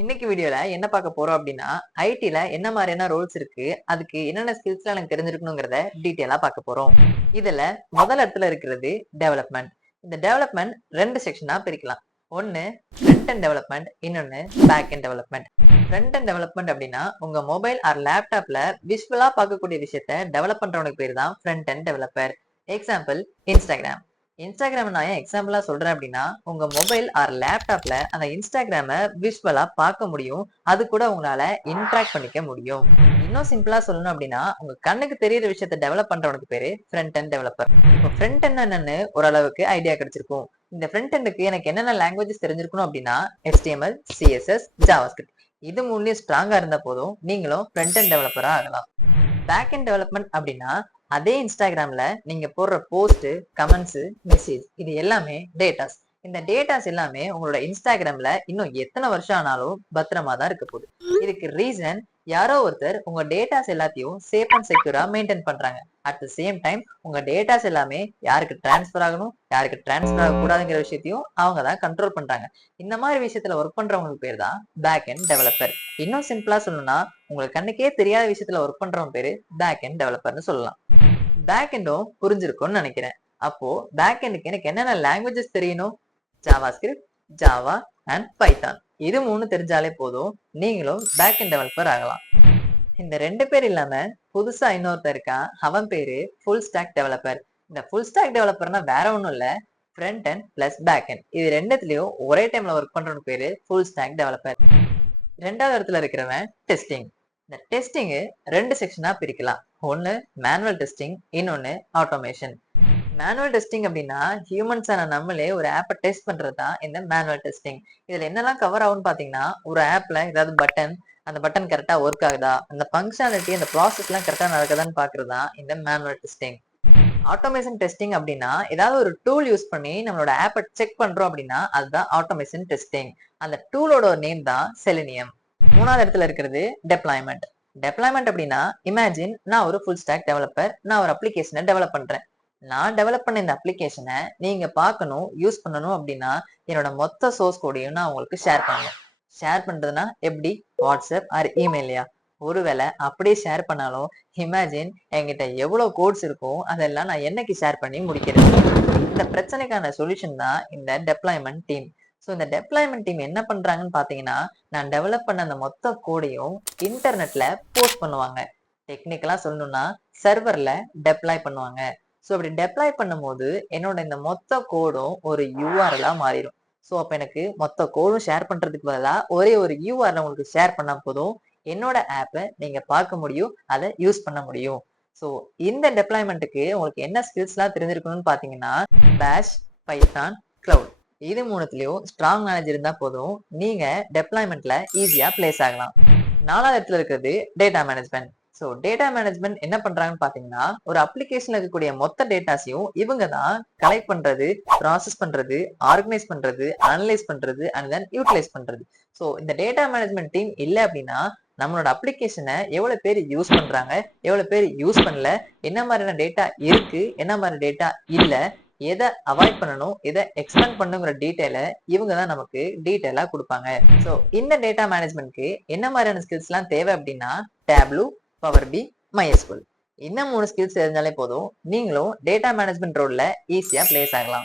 இன்னைக்கு வீடியோல என்ன பார்க்க போறோம் அப்படின்னா, ஐடில என்ன மாதிரியான ரோல்ஸ் இருக்கு, அதுக்கு என்னென்ன ஸ்கில்ஸ்லாம் எனக்கு தெரிஞ்சிருக்கணுங்கிறத டீட்டெயிலா பார்க்க போறோம். இதுல முதல் இடத்துல இருக்கிறது டெவலப்மெண்ட். இந்த டெவலப்மெண்ட் 2 செக்ஷனா பிரிக்கலாம். ஒன்னு ஃப்ரண்ட் அண்ட் டெவலப்மெண்ட், இன்னொன்னு back end development. Front end development அப்படின்னா உங்க மொபைல் ஆர் லேப்டாப்ல விஷுவலா பார்க்கக்கூடிய விஷயத்த டெவலப் பண்றவனுக்கு பேர் தான் front and developer. Example Instagram. Instagram நான் ஏன் எக்ஸாம்பிளா சொல்றேன் அப்படின்னா, உங்க மொபைல் ஆர் லேப்டாப்ல அந்த இன்ஸ்டாகிராம விஷுவலா பார்க்க முடியும். அது கூட உங்களால இன்டராக்ட் பண்ணிக்க முடியும். இன்னும் சிம்பிளா சொல்லணும் அப்படின்னா, உங்க கண்ணுக்கு தெரியிற விஷயத்த டெவலப் பண்றவனுக்கு பேரு ஃப்ரண்ட் எண்ட் டெவலப்பர். இப்போ ஃப்ரண்ட் எண்ட் என்னன்னு ஓரளவுக்கு ஐடியா கிடைச்சிருக்கும். இந்த ஃப்ரண்ட் எண்டுக்கு எனக்கு என்னென்ன லாங்குவேஜஸ் தெரிஞ்சிருக்கணும் அப்படின்னா, HTML, CSS, JavaScript. இது மூணுலயும் ஸ்ட்ராங்கா இருந்த போதும் நீங்களும் ஃப்ரண்ட் எண்ட் டெவலப்பரா ஆகலாம். பேக் எண்ட் டெவலப்மெண்ட் அப்படின்னா அதே இன்ஸ்டாகிராம்ல நீங்க போடுற போஸ்ட், கமெண்ட்ஸ், மெசேஜ் இது எல்லாமே டேட்டாஸ். இந்த டேட்டாஸ் எல்லாமே உங்களோட இன்ஸ்டாகிராம்ல இன்னும் எத்தனை வருஷம் ஆனாலும் பத்திரமா தான் இருக்க போகுது. இதுக்கு ரீசன் யாரோ ஒருத்தர் உங்க டேட்டாஸ் எல்லாத்தையும் சேஃப் அண்ட் செக்யூரா மெயின்டைன் பண்றாங்க. அட் த சேம் டைம் உங்க டேட்டாஸ் எல்லாமே யாருக்கு டிரான்ஸ்பர் ஆகணும், யாருக்கு டிரான்ஸ்பர் ஆகக்கூடாதுங்கிற விஷயத்தையும் அவங்க தான் கண்ட்ரோல் பண்றாங்க. இந்த மாதிரி விஷயத்துல ஒர்க் பண்றவங்களுக்கு பேர் தான் பேக் எண்ட் டெவலப்பர். இன்னும் சிம்பிளா சொல்லணும்னா உங்களுக்கு கண்ணுக்கே தெரியாத விஷயத்துல ஒர்க் பண்றவங்க பேரு பேக் எண்ட் டெவலப்பர்னு சொல்லலாம். பேக் எண்டும் புரிஞ்சிருக்கும்னு நினைக்கிறேன். அப்போ பேக் எண்டுக்கு எனக்கு என்னென்ன லாங்குவேஜஸ் தெரியணும்? JavaScript, Java and Python. இது 3 தெரிஞ்சாலே போதும் நீங்களும் பேக் எண்ட் டெவலப்பர் ஆகலாம். இந்த 2 பேர் இல்லாம புதுசா இன்னொருத்தர் இருக்கான். அவன் பேரு ஃபுல் ஸ்டாக் டெவலப்பர். இந்த ஃபுல் ஸ்டாக் டெவலப்பர்னா வேற ஒண்ணும் இல்ல, front end plus back end இது ரெண்டுத்துலயும் ஒரே டைம்ல ஒர்க் பண்றவனுக்கு பேரு ஃபுல் ஸ்டாக் டெவலப்பர். 2வது இடத்துல இருக்கிறவன் டெஸ்டிங். இந்த டெஸ்டிங் 2 செக்ஷனா பிரிக்கலாம். ஒன்னு மேனுவல் டெஸ்டிங், இன்னொன்னு ஆட்டோமேஷன். மேனுவல் டெஸ்டிங் அப்படின்னா ஹியூமன்ஸான நம்மளே ஒரு ஆப்பை டெஸ்ட் பண்றது தான் இந்த மேனுவல் டெஸ்டிங். இதுல என்னெல்லாம் கவர் ஆகும்னு பாத்தீங்கன்னா, ஒரு ஆப்ல ஏதாவது பட்டன், அந்த பட்டன் கரெக்டா ஒர்க் ஆகுதா, அந்த ஃபங்க்ஷனாலிட்டி, அந்த ப்ராசஸ் எல்லாம் கரெக்டா நடக்குதான்னு பாக்குறது தான் இந்த மேனுவல் டெஸ்டிங். ஆட்டோமேஷன் டெஸ்டிங் அப்படின்னா ஏதாவது ஒரு டூல் யூஸ் பண்ணி நம்மளோட ஆப்பை செக் பண்றோம் அப்படின்னா அதுதான் ஆட்டோமேஷன் டெஸ்டிங். அந்த டூலோட நேம் தான் செலினியம். 3வது இடத்துல இருக்கிறது டெப்ளாய்மெண்ட். டெப்ளாய்மெண்ட் அப்படின்னா இமேஜின் நான் ஒரு ஃபுல் ஸ்டாக் டெவலப்பர், நான் ஒரு அப்ளிகேஷனை டெவலப் பண்றேன். நான் டெவலப் பண்ண இந்த அப்ளிகேஷனை நீங்க பார்க்கணும், யூஸ் பண்ணணும் அப்படின்னா என்னோட மொத்த சோர்ஸ் கோடையும் நான் உங்களுக்கு ஷேர் பண்ணணும். ஷேர் பண்றதுன்னா எப்படி? வாட்ஸ்அப் ஆர் இமெயிலையா? ஒருவேளை அப்படியே ஷேர் பண்ணாலும் இமேஜின் என்கிட்ட எவ்வளவு கோட்ஸ் இருக்கும் அதெல்லாம் நான் என்னைக்கு ஷேர் பண்ணி முடிக்கிறது? இந்த பிரச்சனைக்கான சொல்யூஷன் தான் இந்த டெப்ளாய்மெண்ட் டீம். ஸோ இந்த டெப்ளாய்மெண்ட் டீம் என்ன பண்றாங்கன்னு பாத்தீங்கன்னா, நான் டெவலப் பண்ண அந்த மொத்த கோடையும் இன்டர்நெட்ல போஸ்ட் பண்ணுவாங்க. டெக்னிக்கலா சொல்லணும்னா சர்வர்ல டெப்ளாய் பண்ணுவாங்க. ஸோ அப்படி டெப்ளாய் பண்ணும்போது என்னோட இந்த மொத்த கோடும் ஒரு URL-ஆ மாறிடும். ஸோ அப்ப எனக்கு மொத்த கோடும் ஷேர் பண்றதுக்கு பதிலா ஒரே ஒரு URL உங்களுக்கு ஷேர் பண்ணா போதும் என்னோட ஆப்பை நீங்க பார்க்க முடியும், அதை யூஸ் பண்ண முடியும். ஸோ இந்த டெப்ளாய்மெண்ட்டுக்கு உங்களுக்கு என்ன ஸ்கில்ஸ்லாம் தெரிஞ்சிருக்கணும்னு பாத்தீங்கன்னா, பேஷ், பைத்தான், கிளவுட் இது 3த்துலயும் ஸ்ட்ராங் நாலேஜ் இருந்தா போதும் நீங்க டெப்ளாய்மெண்ட்ல ஈஸியா பிளேஸ் ஆகலாம். 4வது இடத்துல இருக்கிறது data management. So data management என்ன பண்றாங்கன்னு பாத்தீங்கன்னா, ஒரு அப்ளிகேஷன்ல இருக்கக்கூடிய மொத்த டேட்டாஸையும் இவங்க தான் கலெக்ட் பண்றது, ப்ராசஸ் பண்றது, ஆர்கனைஸ் பண்றது, அனலைஸ் பண்றது அண்ட் தென் யூட்டிலைஸ் பண்றது. ஸோ இந்த டேட்டா மேனேஜ்மெண்ட் டீம் இல்ல அப்படின்னா நம்மளோட அப்ளிகேஷனை எவ்வளவு பேர் யூஸ் பண்றாங்க, எவ்வளவு பேர் யூஸ் பண்ணல, என்ன மாதிரியான டேட்டா இருக்கு, என்ன மாதிரி டேட்டா இல்ல, எதை அவாய்ட் பண்ணணும், எதை எக்ஸ்பேண்ட் பண்ணுங்கிற டீட்டெயில இவங்க தான் நமக்கு டீட்டெயிலா கொடுப்பாங்க. ஸோ இந்த டேட்டா மேனேஜ்மெண்ட்க்கு என்ன மாதிரியான ஸ்கில்ஸ் எல்லாம் தேவை அப்படின்னா, டேப்லூ, பவர் பி, MySQL இந்த 3 ஸ்கில்ஸ் தெரிஞ்சாலே போதும் நீங்களும் டேட்டா மேனேஜ்மெண்ட் ரோல்ல ஈஸியா பிளேஸ் ஆகலாம்.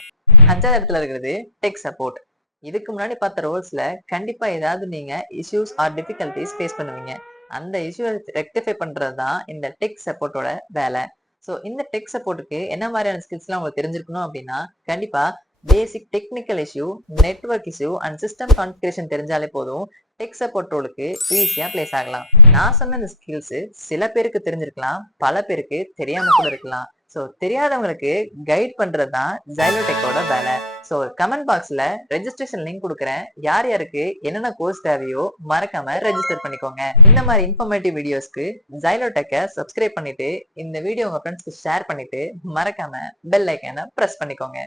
5வது இடத்துல இருக்கிறது டெக் சப்போர்ட். இதுக்கு முன்னாடி பார்த்த ரோல்ஸ்ல கண்டிப்பா ஏதாவது நீங்க இஷ்யூஸ் ஆர் டிஃபிகல்டிஸ் ஃபேஸ் பண்ணுவீங்க. அந்த இஷ்யூ ரெக்டிஃபை பண்றது தான் இந்த டெக் சப்போர்ட்டோட வேலை. ஸோ இந்த டெக் சப்போர்ட்டுக்கு என்ன மாதிரியான ஸ்கில்ஸ்லாம் உங்களுக்கு தெரிஞ்சிருக்கணும் அப்படின்னா, கண்டிப்பா basic technical issue, network issue and system configuration தெரிஞ்சாலே போதும் டெக் சப்போர்ட் ரோலுக்கு ஈஸியா பிளேஸ் ஆகலாம். நான் சொன்ன இந்த ஸ்கில்ஸ் சில பேருக்கு தெரிஞ்சிருக்கலாம், பல பேருக்கு தெரியாம கூட இருக்கலாம். ஸோ தெரியாதவங்களுக்கு கைட் பண்றது தான் ஜைலோடெக்கோட வேலை. ஸோ கமெண்ட் பாக்ஸ்ல ரெஜிஸ்ட்ரேஷன் லிங்க் கொடுக்குறேன். யார் யாருக்கு என்னென்ன கோர்ஸ் தேவையோ மறக்காம ரெஜிஸ்டர் பண்ணிக்கோங்க. இந்த மாதிரி இன்ஃபர்மேட்டிவ் வீடியோஸ்க்கு ஜைலோடெக்கை சப்ஸ்கிரைப் பண்ணிட்டு இந்த வீடியோ உங்க ஃப்ரெண்ட்ஸ்க்கு ஷேர் பண்ணிட்டு மறக்காம பெல் ஐக்கானை பிரஸ் பண்ணிக்கோங்க.